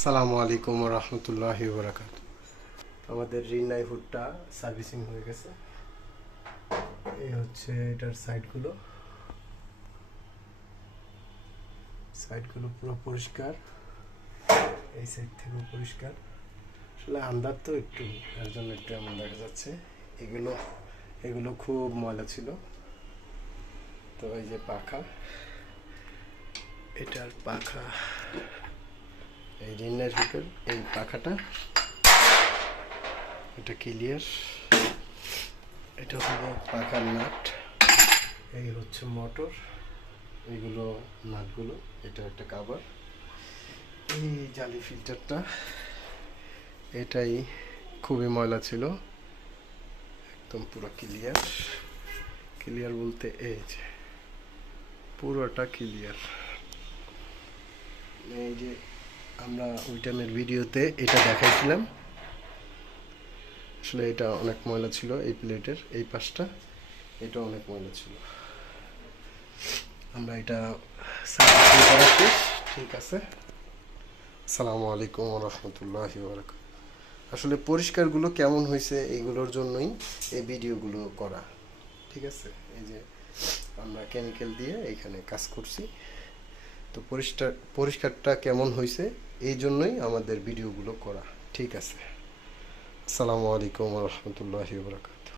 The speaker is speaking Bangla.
আসসালামু আলাইকুম ওয়া রাহমাতুল্লাহি ওয়া বারাকাতুহু। আমাদের রিনাই হুডটা সার্ভিসিং হয়ে গেছে। এই হচ্ছে এটার সাইডগুলো পুরো পরিষ্কার, এই সাইড থেকেও পরিষ্কার। আসলে আন্দার তো একটু, এর জন্য একটু এমন দেখা যাচ্ছে। এগুলো এগুলো খুব ময়লা ছিল। তো এই যে পাখা, এটার পাখা, এই রিনাই হুডের এই পাখাটা, এটা ক্লিয়ার। এটা হলো পাখার নাট, এই হচ্ছে মোটর, এইগুলো নাটগুলো, এটা একটা কাভার। এই জালি ফিল্টারটা, এটাই খুবই ময়লা ছিল, একদম পুরো ক্লিয়ার বলতে এই যে পুরোটা ক্লিয়ার। এই যে আমরা ওই টাইমের ভিডিওতে এটা দেখাইছিলাম। আসলে এটা অনেক ময়লা ছিল, এই প্লেটের এই পাশটা, এটা অনেক ময়লা ছিল। আমরা এটা সার্ভিসিং করা শেষ, ঠিক আছে। আসসালামু আলাইকুম ওয়া রাহমাতুল্লাহি ওয়া বারাকাতুহু। আসলে পরিষ্কারগুলো কেমন হয়েছে এইগুলোর জন্যই এই ভিডিওগুলো করা, ঠিক আছে। এই যে আমরা কেমিক্যাল দিয়ে এইখানে কাজ করছি, তো পরিষ্কারটা কেমন হয়েছে এই জন্যই আমাদের ভিডিওগুলো করা, ঠিক আছে। আসসালামু আলাইকুম ওয়া রাহমাতুল্লাহি ওয়া বারাকাতুহু।